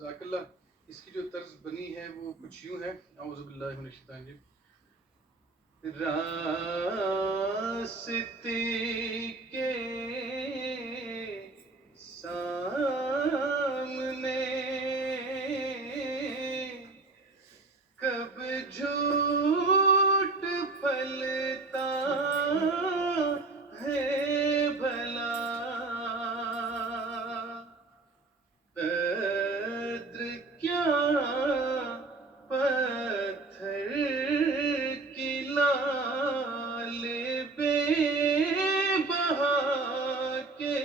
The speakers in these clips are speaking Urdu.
جزاک اللہ. اس کی جو طرز بنی ہے وہ کچھ یوں ہے. اعوذ باللہ من الشیطان الرجیم. راستے کے سامنے کب جھوٹ پھلتا ہے بھلا قدر کیا پتھر کی لال بے بہا کے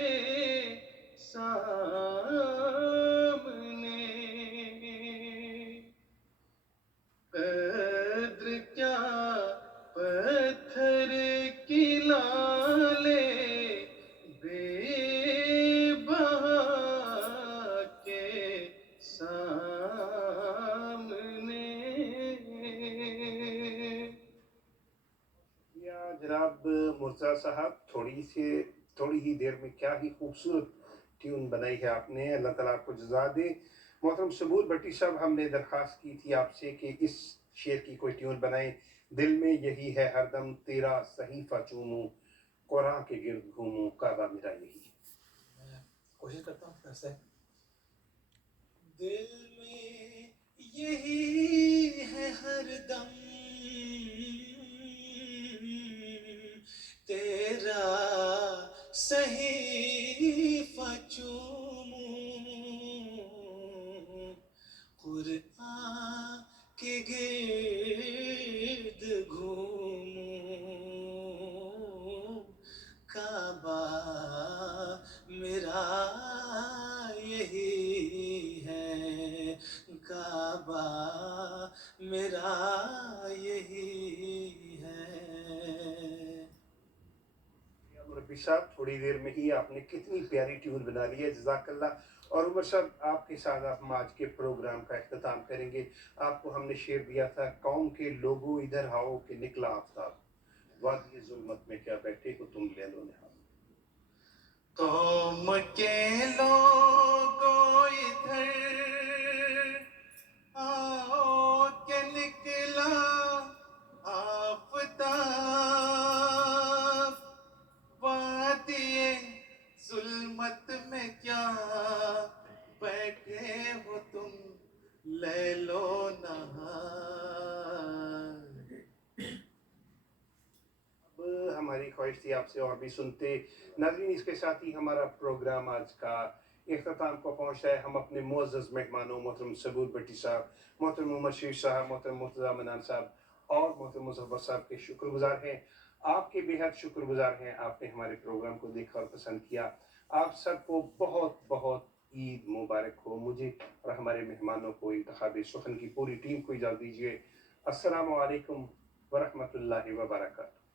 سامنے قدر کیا پتھر کی لال بے بہا کے سامنے. یا جناب مرزا صاحب، تھوڑی ہی دیر میں کیا ہی خوبصورت ٹیون بنائی ہے آپ نے، اللہ تعالیٰ آپ کو جزا دے. محترم صبور بھٹی صاحب، ہم نے درخواست کی تھی آپ سے کہ اس شعر کی کوئی ٹیون بنائیں. دل میں یہی ہے ہر دم تیرا صحیفہ چوموں، قرآن کے گرد گھوموں، کعبہ میرا یہی. میں کوشش کرتا ہوں ایسے. دل میں یہی ہے ہر دم تیرا صحیفہ چوموں، قرآن کے گرد گھوموں، کعبہ میرا یہی ہے، کعبہ میرا یہی ہے. مربی صاحب، تھوڑی دیر میں ہی آپ نے کتنی پیاری ٹیون بنا لی ہے، جزاک اللہ. اور عمر صاحب، آپ کے ساتھ ہم آج کے پروگرام کا اختتام کریں گے. آپ کو ہم نے شعر دیا تھا، قوم کے لوگوں ادھر آؤ کہ نکلا آفتاب، وادی ظلمت میں کیا بیٹھے ہو تم لے لو نہال. قوم کے لوگوں ادھر آؤ کہ نکلا آفتاب، وادی ظلمت میں کیا بیٹھے ہو تم لے لو نہال. اب ہماری خواہش تھی آپ سے اور بھی سنتے. ناظرین، اس کے ساتھ ہی ہمارا پروگرام آج کا اختتام کو پہنچتا ہے. ہم اپنے معزز مہمانوں محترم صبور بھٹی صاحب، محترم عمر شریف صاحب، محترم مرتضیٰ منان صاحب اور محترم مظفر صاحب کے شکر گزار ہیں. آپ کے بے حد شکر گزار ہیں. آپ نے ہمارے پروگرام کو دیکھا اور پسند کیا. آپ سب کو بہت بہت عید مبارک ہو. مجھے اور ہمارے مہمانوں کو، انتخاب سخن کی پوری ٹیم کو اجازت دیجیے. السلام علیکم ورحمۃ اللہ وبرکاتہ.